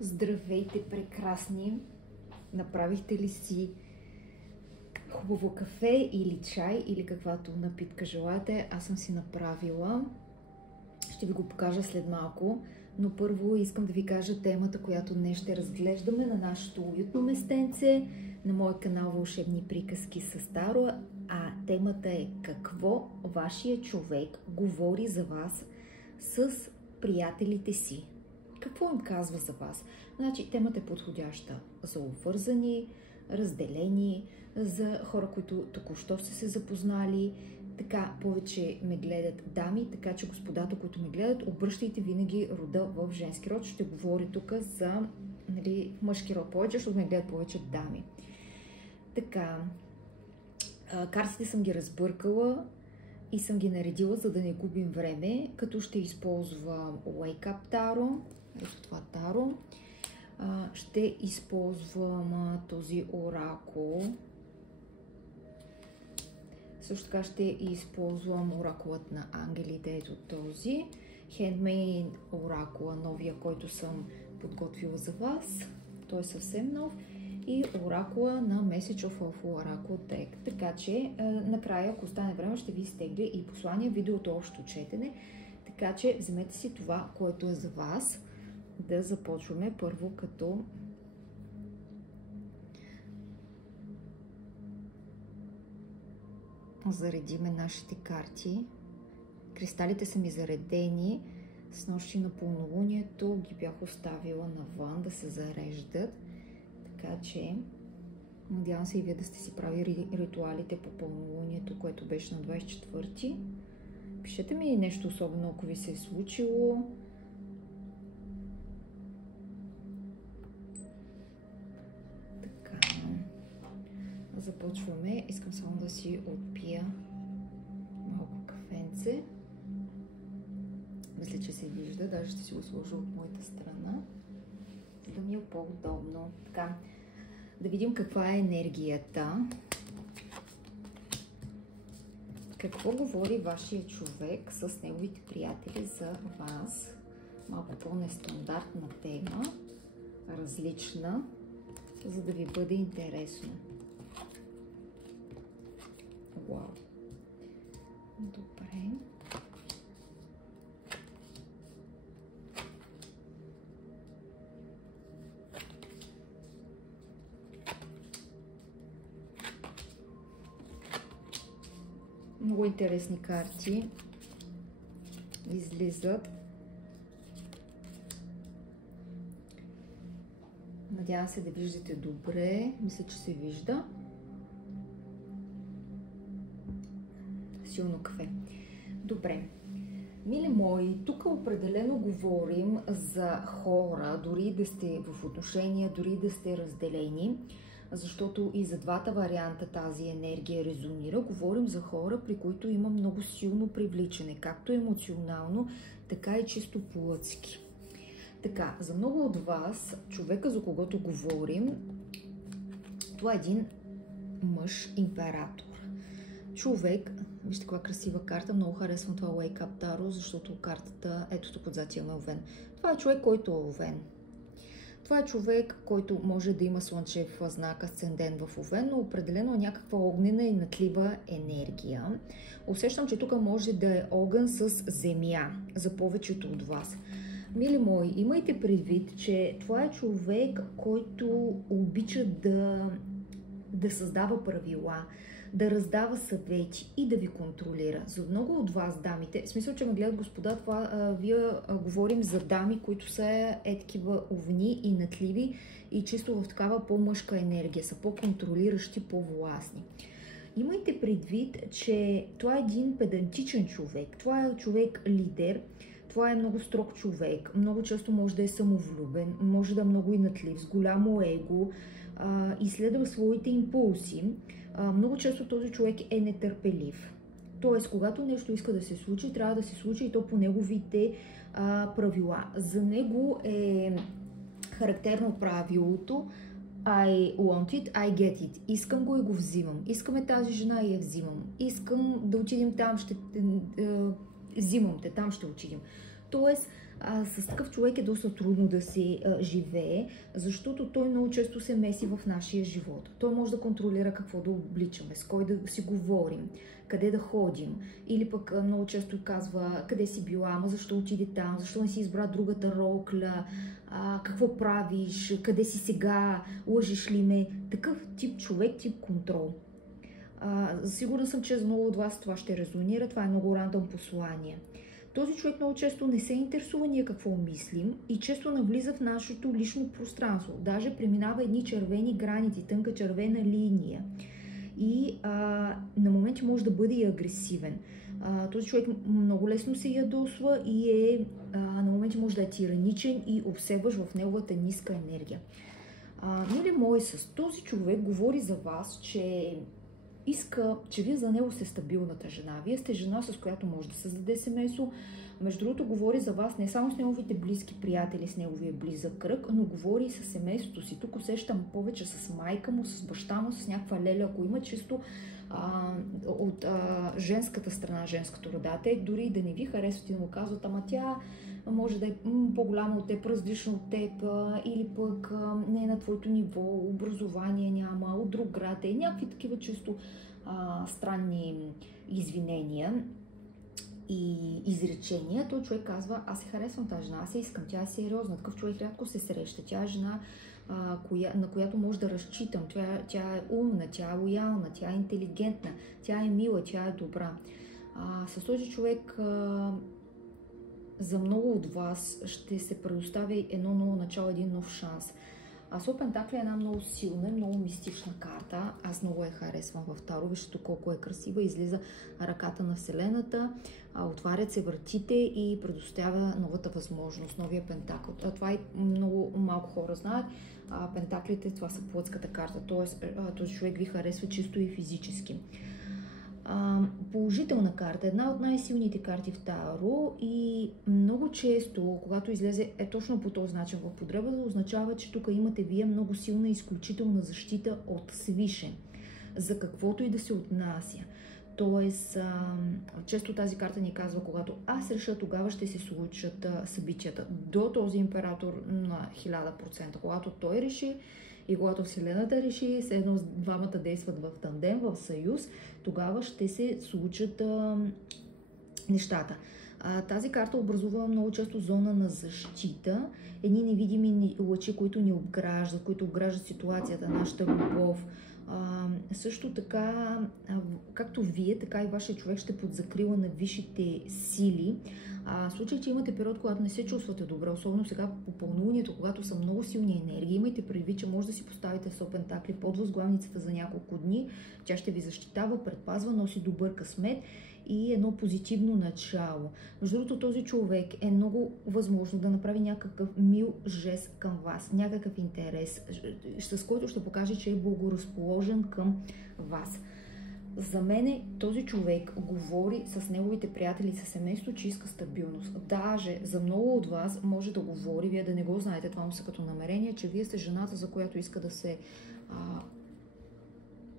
Здравейте, прекрасни! Направихте ли си хубаво кафе или чай, или каквато напитка желаете? Аз съм си направила. Ще ви го покажа след малко, но първо искам да ви кажа темата, която днес ще разглеждаме на нашето уютно местенце, на моя канал Вълшебни приказки с Таро, а темата е какво вашия човек говори за вас с приятелите си. Какво им казва за вас? Значи, темата е подходяща за обвързани, разделени, за хора, които току-що сте се запознали. Така, повече ме гледат дами, така че господата, които ме гледат, обръщайте винаги рода в женски род. Ще говоря тук за мъжки род повече, защото ме гледат повече дами. Така, картите съм ги разбъркала и съм ги наредила, за да не губим време, като ще използвам Wake Up Таро. Ето това таро. Ще използвам този оракул. Също така ще използвам оракулът на ангелите, ето този. Handmade оракула, новия, който съм подготвила за вас. Той е съвсем нов. И оракула на Message of Oracle Deck. Така че накрая, ако остане време, ще ви изтегля и послания, видеото общо четене. Така че вземете си това, което е за вас. Да започваме първо като заредиме нашите карти. Кристалите са ми заредени. С нощи на пълнолунието ги бях оставила навън да се зареждат. Така че надявам се и вие да сте си правили ритуалите по пълнолунието, което беше на 24-ти. Пишете ми нещо особено, ако ви се е случило. Започваме. Искам само да си отпия малко кафенце. Мисля, че се вижда. Даже ще си го сложа от моята страна, за да ми е по-удобно. Така, да видим каква е енергията. Какво говори вашия човек с неговите приятели за вас? Малко по-нестандартна тема, различна, за да ви бъде интересно. Вау! Добре. Много интересни карти излизат. Надявам се да виждате добре. Мисля, че се вижда. Силно кафе. Добре. Мили мои, тук определено говорим за хора, дори да сте в отношения, дори да сте разделени, защото и за двата варианта тази енергия резонира. Говорим за хора, при които има много силно привличане, както емоционално, така и чисто плътски. Така, за много от вас, човека, за когото говорим, това е един мъж император. Човек, вижте каква красива карта, много харесвам това Wake Up Таро, защото картата, ето тук отзад имаме Овен. Това е човек, който е Овен. Това е човек, който може да има слънчев знак, асцендент в Овен, но определено е някаква огнена и натлива енергия. Усещам, че тук може да е огън с земя за повечето от вас. Мили мои, имайте предвид, че това е човек, който обича да създава правила, да раздава съвети и да ви контролира. За много от вас, дамите, в смисъл, че ме гледат господа, вие говорим за дами, които са такива овни и натливи и чисто в такава по-мъжка енергия, са по-контролиращи, по-властни. Имайте предвид, че това е един педантичен човек, това е човек лидер, това е много строг човек, много често може да е самовлюбен, може да е много и натлив, с голямо его, изследва своите импулси. Много често този човек е нетърпелив. Тоест, когато нещо иска да се случи, трябва да се случи и то по неговите правила. За него е характерно правилото I want it, I get it. Искам го и го взимам. Искаме тази жена и я взимам. Искам да отидем там, взимам те, там ще отидем. Тоест, С такъв човек е доста трудно да се живее, защото той много често се меси в нашия живот. Той може да контролира какво да обличаме, с кой да си говорим, къде да ходим. Или пък много често казва къде си била, ама защо отиде там, защо не си избра другата рокля, какво правиш, къде си сега, лъжиш ли ме. Такъв тип човек, тип контрол. Сигурна съм, че за много от вас това ще резонира. Това е много рандъм послание. Този човек много често не се интересува ние какво мислим и често навлиза в нашето лично пространство. Даже преминава едни червени граници, тънка червена линия. И на моменти може да бъде и агресивен. Този човек много лесно се ядосва и на моменти може да е тираничен и обсебваш в неговата ниска енергия. Мили мои, с този човек говори за вас, че иска, че вие за него сте стабилната жена. Вие сте жена, с която може да създаде семейство. Между другото, говори за вас не само с неговите близки приятели, с неговия близък кръг, но говори и с семейството си. Тук усещам повече с майка му, с баща му, с някаква леля, ако има чисто от женската страна, женското рода. Те дори да не ви харесват и да му казват, ама тя може да е по-голяма от теб, различна от теб, или пък не е на твоето ниво, образование няма, от друг град е, някакви такива чисто странни извинения и изречения. Той човек казва, аз се харесвам тази жена, аз се искам, тя е сериозна, такъв човек рядко се среща, тя е жена, на която може да разчитам, тя е умна, тя е лоялна, тя е интелигентна, тя е мила, тя е добра. С този човек за много от вас ще се предоставя едно ново начало, един нов шанс. Асо Пентакли е една много силна, много мистична карта. Аз много я харесвам в Таро. Вижте колко е красива. Излиза ръката на Вселената, отварят се вратите и предоставя новата възможност, новия Пентакъл. Това и много малко хора знаят. Пентаклите, това са плътската карта, т.е. този човек ви харесва чисто и физически. Положителна карта, една от най-силните карти в Таро и много често, когато излезе точно по този начин в подребата, означава, че тук имате вие много силна и изключителна защита от свише, за каквото и да се отнася. Тоест, често тази карта ни казва, когато аз реша, тогава ще се случат събитията. До този император на 1000%, когато той реши, и когато Вселената реши, все едно двамата действат в тандем, в съюз, тогава ще се случат нещата. Тази карта образува много често зона на защита, едни невидими лъчи, които ни обграждат, които обграждат ситуацията, нашата любов. Също така, както вие, така и вашия човек ще подзакрила на висшите сили. В случай, че имате период, когато не се чувствате добре, особено сега по пълнолунието, когато са много силни енергии, имайте предвид, че може да си поставите Асо Пентакли под възглавницата за няколко дни. Тя ще ви защитава, предпазва, носи добър късмет и едно позитивно начало. Между другото, този човек е много възможно да направи някакъв мил жест към вас, някакъв интерес, с който ще покаже, че е благоразположен към вас. За мен този човек говори с неговите приятели, със семейство, че иска стабилност. Даже за много от вас може да говори, вие да не го знаете, това му са като намерение, че вие сте жената, за която иска да се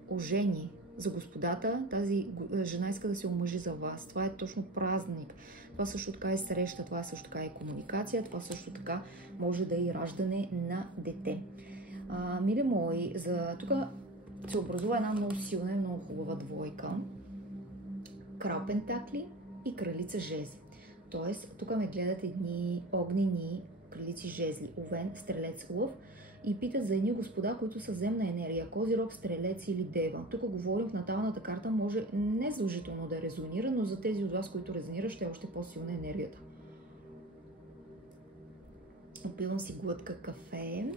ожени. За господата, тази жена иска да се омъжи за вас. Това е точно празник. Това също така е среща, това също така е комуникация, това също така може да е и раждане на дете. Мили мои, тук се образува една много силна и много хубава двойка. Крал Пентакли и кралица жезли. Тоест, тук ме гледат едни огнени кралици жезли. Овен, стрелец, лъв. И питат за едни господа, които са земна енергия. Козирог, стрелец или дева. Тук говорим в наталната карта, може не задължително да резонира, но за тези от вас, които резонира, ще е още по-силна енергията. Опивам си глътка кафе,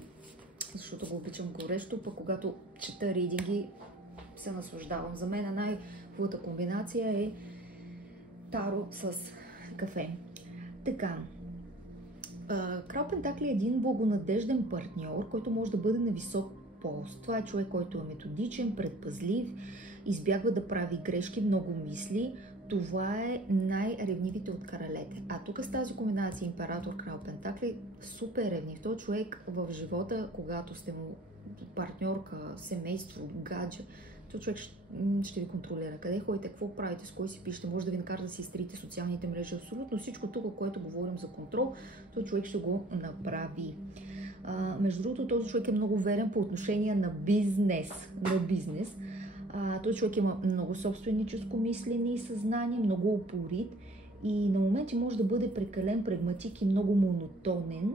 защото го обичам горещо, пък когато чета ридинги, се наслаждавам. За мен най-хубавата комбинация е таро с кафе. Така. Крал Пентакли е един благонадежден партньор, който може да бъде на висок пост. Това е човек, който е методичен, предпазлив, избягва да прави грешки, много мисли. Това е най-ревнивите от кралете. А тук с тази комбинация император, крал Пентакли, супер ревнив. Той човек в живота, когато сте му партньорка, семейство, гадже, този човек ще ви контролира. Къде ходите, какво правите, с кой си пишете, може да ви накара да си изтрите социалните мрежи. Абсолютно всичко тук, което говорим за контрол, този човек ще го направи. Между другото, този човек е много верен по отношение на бизнес. Този човек има много собственическо мислене и съзнание, много упорит и на моменти може да бъде прекален прагматик и много монотонен.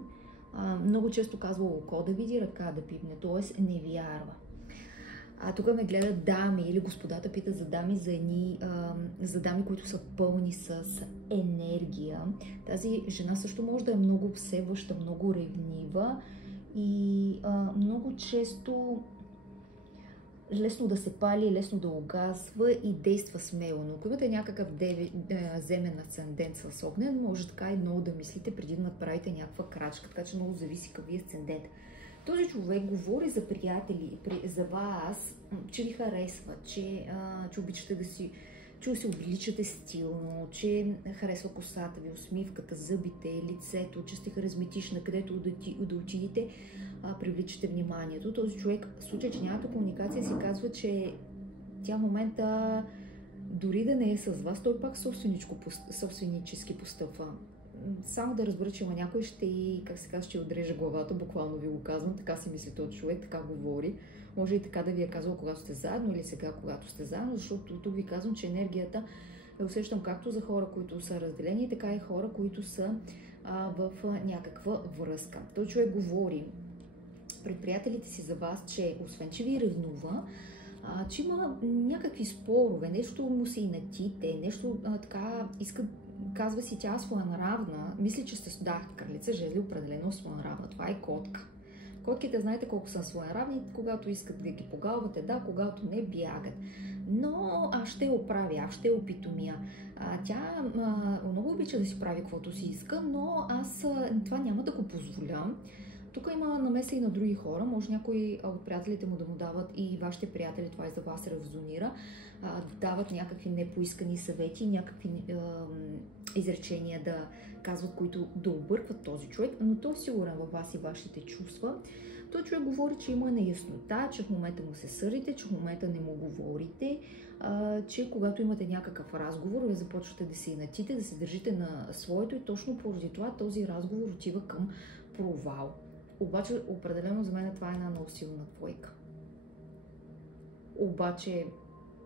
Много често казва око да види, ръка да пипне, т.е. не вярва. Тук ме гледат дами или господата питат за дами, за дами, които са пълни с енергия. Тази жена също може да е много обсебваща, много ревнива и много често лесно да се пали, лесно да огазва и действа смело. Но ако имате някакъв земен асцендент с огнен, може така и много да мислите преди да направите някаква крачка, така че много зависи какъв ви асцендент. Този човек говори за приятели, за вас, че ви харесва, че обичате че се обличате стилно, че харесва косата ви, усмивката, зъбите, лицето, че сте харизматична, където да отидете, привличате вниманието. Този човек, в случай, че нямате комуникация, си казва, че тя в момента дори да не е с вас, той пак собственически постъпва. Само да разбера, че има някой ще отрежа главата, буквално ви го казвам, така си мисли този човек, така говори. Може и така да ви е казал, когато сте заедно или сега, когато сте заедно, защото тук ви казвам, че енергията усещам както за хора, които са разделени, така и хора, които са в някаква връзка. Той човек говори пред приятелите си за вас, че освен, че ви ревнува, че има някакви спорове, нещо му се инатите, нещо така казва си тя своенравна, мисли, че сте, кралица жезли определено своенравна, това е котка. Котките знаете колко са своенравни, когато искат да ги погалвате, когато не бягат. Но аз ще оправя, аз ще опитомия. Тя много обича да си прави каквото си иска, но аз това няма да го позволя. Тук има намеса и на други хора, може някои от приятелите му да му дават и вашите приятели, това и за вас резонира, дават някакви непоискани съвети, някакви изречения да казват, които да объркват този човек, но той е сигурен във вас и вашите чувства. Той човек говори, че има неяснота, че в момента му се сърдите, че в момента не му говорите, че когато имате някакъв разговор, вие започвате да се инатите, да се държите на своето и точно поради това този разговор отива към провал. Обаче, определено за мен това е една много силна двойка. Обаче,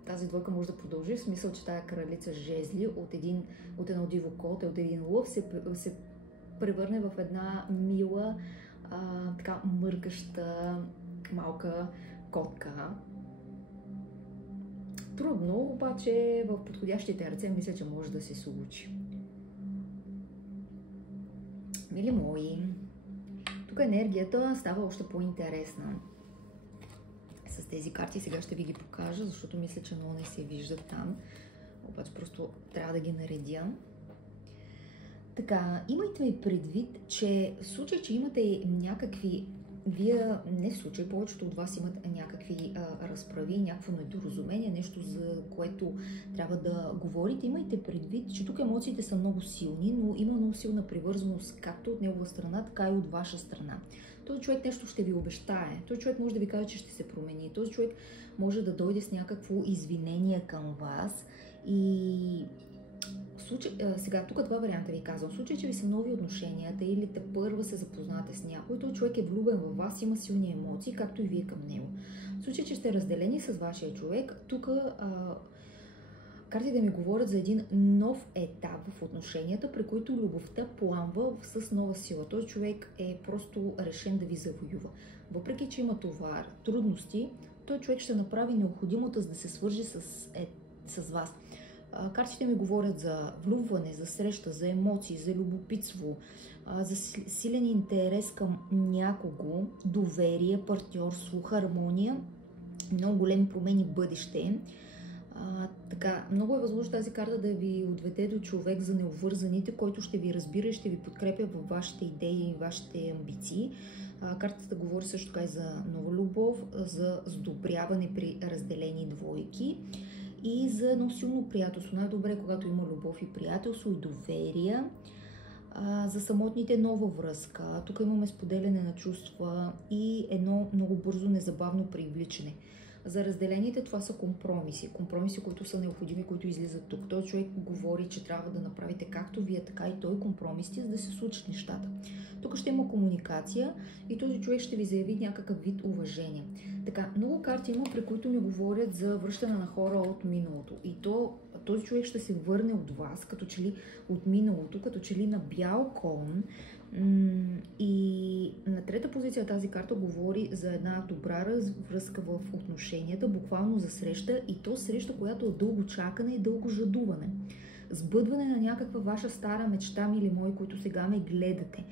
тази двойка може да продължи, в смисъл, че тая кралица жезли от едно диво коте, от един лъв се превърне в една мила, така мъркаща малка котка. Трудно, обаче в подходящите ръце мисля, че може да се случи. Мили мои, тук енергията става още по-интересна. С тези карти сега ще ви ги покажа, защото мисля, че много не се виждат там. Обаче просто трябва да ги наредя. Така, имайте ми предвид, че в случай, че имате някакви, не в случай, повечето от вас имат някакви разправи, някакво недоразумение, нещо, за което трябва да говорите, имайте предвид, че тук емоциите са много силни, но има много силна привързаност както от негова страна, така и от ваша страна. Този човек нещо ще ви обещае, този човек може да ви каже, че ще се промени, този човек може да дойде с някакво извинение към вас и сега, тук два варианта ви казвам. В случай, че ви са нови отношенията или тепърва се запознате с някой, той човек е влюбен във вас, има силни емоции, както и вие към него. В случай, че сте разделени с вашия човек, тук картите ми говорят за един нов етап в отношенията, при който любовта пламва с нова сила. Този човек е просто решен да ви завоюва. Въпреки, че има товар, трудности, той човек ще направи необходимото, за да се свържи с вас. Картите ми говорят за влюбване, за среща, за емоции, за любопитство, за силен интерес към някого, доверие, партньорство, хармония, много големи промени в бъдеще. Така, много е възможно тази карта да ви отведе до човек за необвързаните, който ще ви разбира и ще ви подкрепя във вашите идеи и вашите амбиции. Картата говори също така и за нова любов, за сдобряване при разделени двойки и за едно силно приятелство. Най-добре, когато има любов и приятелство и доверие. За самотните нова връзка. Тук имаме споделяне на чувства и едно много бързо, незабавно привличане. За разделените това са компромиси. Компромиси, които са необходими, които излизат тук. Този човек говори, че трябва да направите както вие, така и той компромиси, за да се случат нещата. Тук ще има комуникация и този човек ще ви заяви някакъв вид уважение. Така, много карти има, при които ми говорят за връщане на хора от миналото. И този човек ще се върне от вас, като че ли от миналото, като че ли на бял кон. И на трета позиция тази карта говори за една добра връзка в отношенията, буквално за среща, и то среща, която е дълго чакане и дълго жадуване. Сбъдване на някаква ваша стара мечта, мили мои, които сега ме гледате.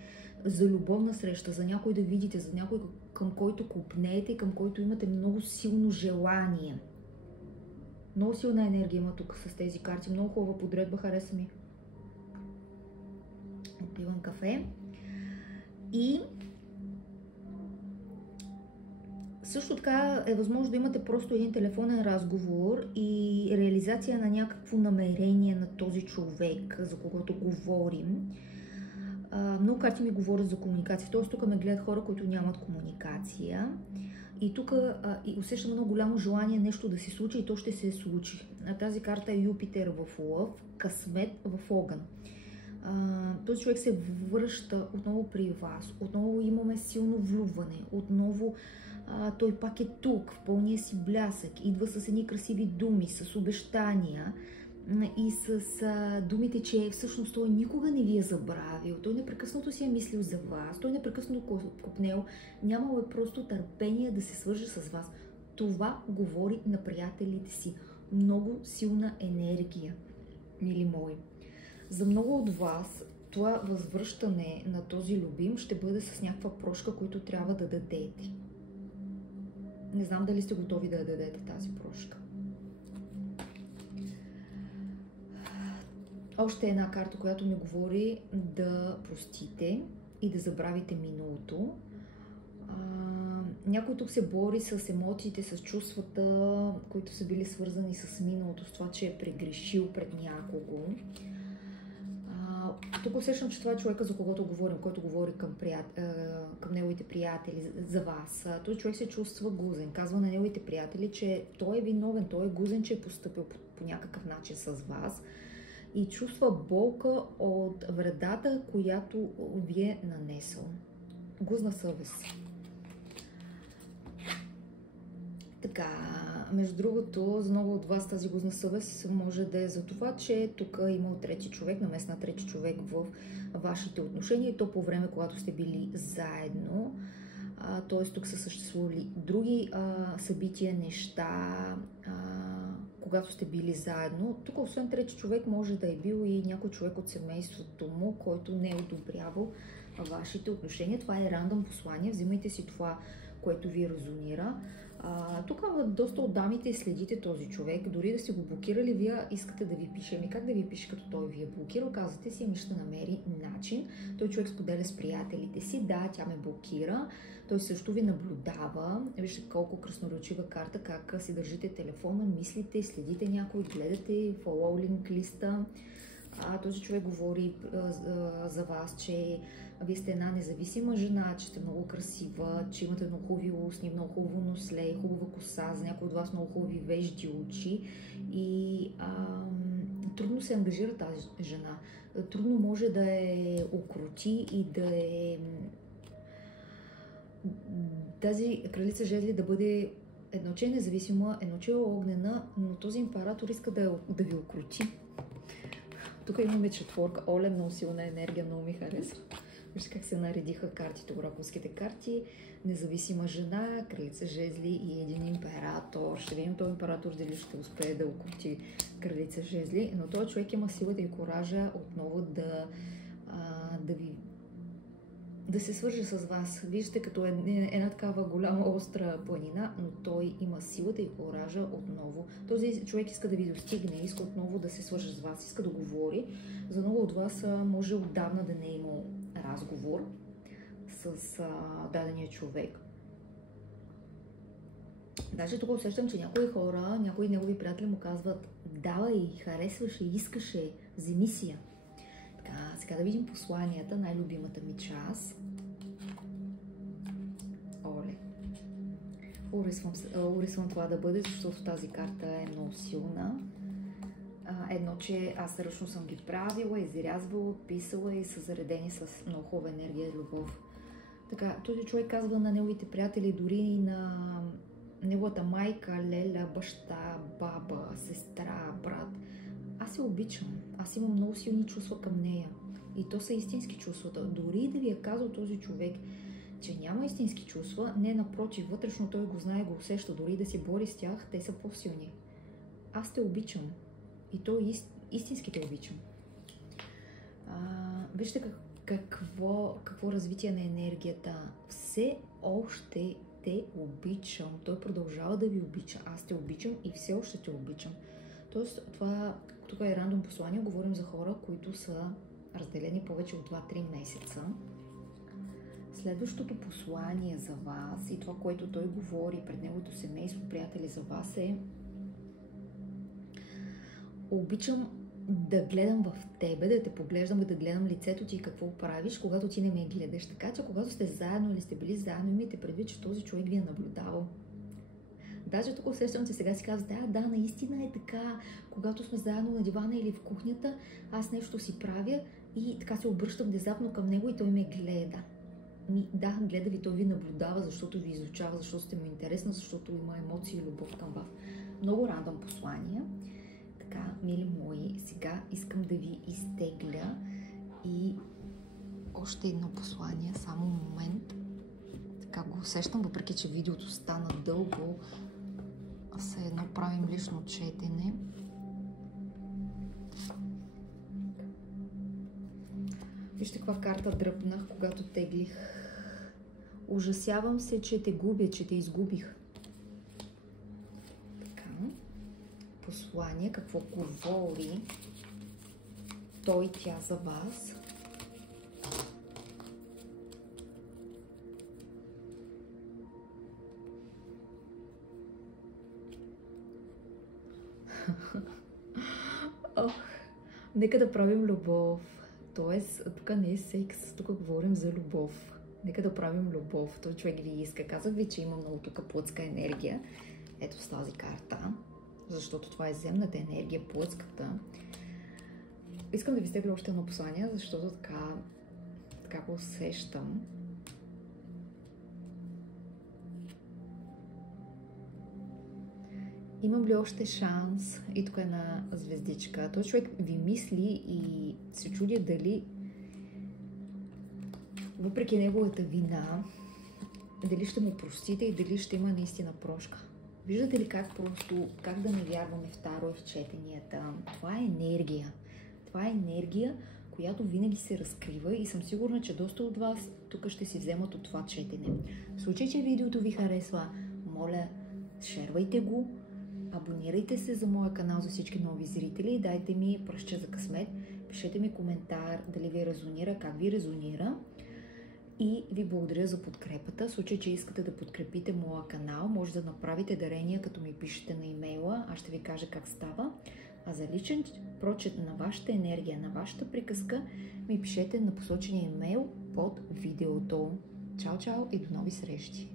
За любовна среща, за някой да видите, за някой към който копнеете и към който имате много силно желание. Много силна енергия има тук с тези карти. Много хубава подредба, хареса ми. Отпивам кафе. И също така е възможно да имате просто един телефонен разговор и реализация на някакво намерение на този човек, за когото говорим. Много карти ми говорят за комуникация. Тоест тук ме гледат хора, които нямат комуникация. И тук усещам едно голямо желание нещо да се случи и то ще се случи. Тази карта е Юпитер в Лъв, късмет в огън. Този човек се връща отново при вас. Отново имаме силно влюбване. Отново той пак е тук, в пълния си блясък. Идва с едни красиви думи, с обещания и с думите, че всъщност той никога не ви е забравил. Той непрекъснато си е мислил за вас. Той непрекъснато копнел. Нямало е просто търпение да се свърже с вас. Това говори на приятелите си. Много силна енергия, мили мои. За много от вас това възвръщане на този любим ще бъде с някаква прошка, която трябва да дадете. Не знам дали сте готови да дадете тази прошка. Още една карта, която ми говори да простите и да забравите миналото. Някой тук се бори с емоциите, с чувствата, които са били свързани с миналото, с това, че е прегрешил пред някого. Тук усещам, че това е човека, за когото говорим, който говори към неговите приятели, за вас. Този човек се чувства гузен. Казва на неговите приятели, че той е виновен, той е гузен, че е постъпил по някакъв начин с вас и чувства болка от вредата, която ви е нанесъл. Гузна съвест. Така, между другото, за много от вас тази гузна съвест може да е за това, че тук е имал трети човек, намесна трети човек в вашите отношения и то по време, когато сте били заедно. Т.е. тук са съществували други събития, неща, когато сте били заедно. Тук освен трети човек може да е бил и някой човек от семейството му, който не е одобрявал вашите отношения. Това е рандъм послание. Взимайте си това, което ви резонира. Тук доста от дамите следите този човек, дори да сте го блокирали, вие искате да ви пише. Ами как да ви пише, като той ви е блокирал? Казвате си, ами ще намери начин. Той човек споделя с приятелите си, да, тя ме блокира, той също ви наблюдава. Вижте колко красноречива карта, как си държите телефона, мислите, следите някой, гледате follow link листа. Този човек говори за вас, че вие сте една независима жена, че сте много красива, че имате много хубави устни, много хубаво носле, хубава коса, за някой от вас много хубави вежди очи и трудно се ангажира тази жена. Трудно може да е окрути и да е тази кралица жезли да бъде едно, че е независима, едно, че е огнена, но този император иска да ви окрути. Тук имаме четворка. Оле, много силна енергия, много ми харесва. Вижте как се наредиха картите, оракулските карти. Независима жена, кралица жезли и един император. Ще видим този император дали ще успее да окрути кралица жезли. Но този човек има силата и коража отново да се свърже с вас. Виждате като една такава голяма остра планина, но той има силата и коража отново. Този човек иска да ви достигне, иска отново да се свърже с вас, иска да говори. За много от вас може отдавна да не е имал разговор с дадения човек. Даже тук усещам, че някои хора, някои негови приятели му казват: давай, харесваше, искаше, вземи си я. Така, сега да видим посланията, най-любимата ми част. Оле. по урисвам това да бъде, защото тази карта е много силна. Едно, че аз ръчно съм ги правила, изрязвала, писала и са заредени с много хубава енергия и любов. Така, този човек казва на неговите приятели, дори и на неговата майка, леля, баща, баба, сестра, брат. Аз се обичам. Аз имам много силни чувства към нея. И то са истински чувствата. Дори да ви е казал този човек, че няма истински чувства, не, напротив, вътрешно той го знае, го усеща. Дори да се бори с тях, те са по-силни. Аз те обичам. И то истински те обичам. Вижте какво развитие на енергията. Все още те обичам. Той продължава да ви обича. Аз те обичам и все още те обичам. Тоест, това тук е рандом послание. Говорим за хора, които са разделени повече от 2-3 месеца. Следващото послание за вас и това, което той говори пред неговото семейство, приятели за вас е: обичам да гледам в тебе, да те поглеждам, да гледам лицето ти и какво правиш, когато ти не ме гледаш. Така че, когато сте заедно или сте били заедно, имайте предвид, че този човек ви е наблюдавал. Даже тук усещам, че сега си казвате, да, наистина е така, когато сме заедно на дивана или в кухнята, аз нещо си правя и така се обръщам внезапно към него и той ме гледа. Да, гледа ви, той ви наблюдава, защото ви изучава, защото сте му интересна, защото има емоции и любов към вас. Много рандом послания. Така, мили мои, сега искам да ви изтегля и още едно послание, само момент. Така го усещам, въпреки че видеото стана дълго, все едно правим лично четене. Вижте каква карта дръпнах, когато теглих. Ужасявам се, че те губя, че те изгубих. Така. Послание, какво говори той, тя за вас. Нека да правим любов. Тоест, тук не е секс, тук говорим за любов. Нека да правим любов. Той човек ви иска. Казах ви, че има много тук плътска енергия. Ето с тази карта. Защото това е земната енергия, плътската. Искам да ви стегля още едно послание, защото така го усещам. Имам ли още шанс? И тук е една звездичка. Той човек ви мисли и се чуди дали, въпреки неговата вина, дали ще му простите и дали ще има наистина прошка. Виждате ли как да не вярваме в таро и в четенията? Това е енергия. Това е енергия, която винаги се разкрива и съм сигурна, че доста от вас тук ще си вземат от това четене. В случай, че видеото ви харесва, моля, шервайте го, абонирайте се за моя канал за всички нови зрители, дайте ми пръстче за късмет, пишете ми коментар дали ви резонира, как ви резонира и ви благодаря за подкрепата. В случай, че искате да подкрепите моя канал, може да направите дарения, като ми пишете на имейла, аз ще ви кажа как става. А за личен прочет на вашата енергия, на вашата приказка, ми пишете на посочения имейл под видеото. Чао, чао и до нови срещи!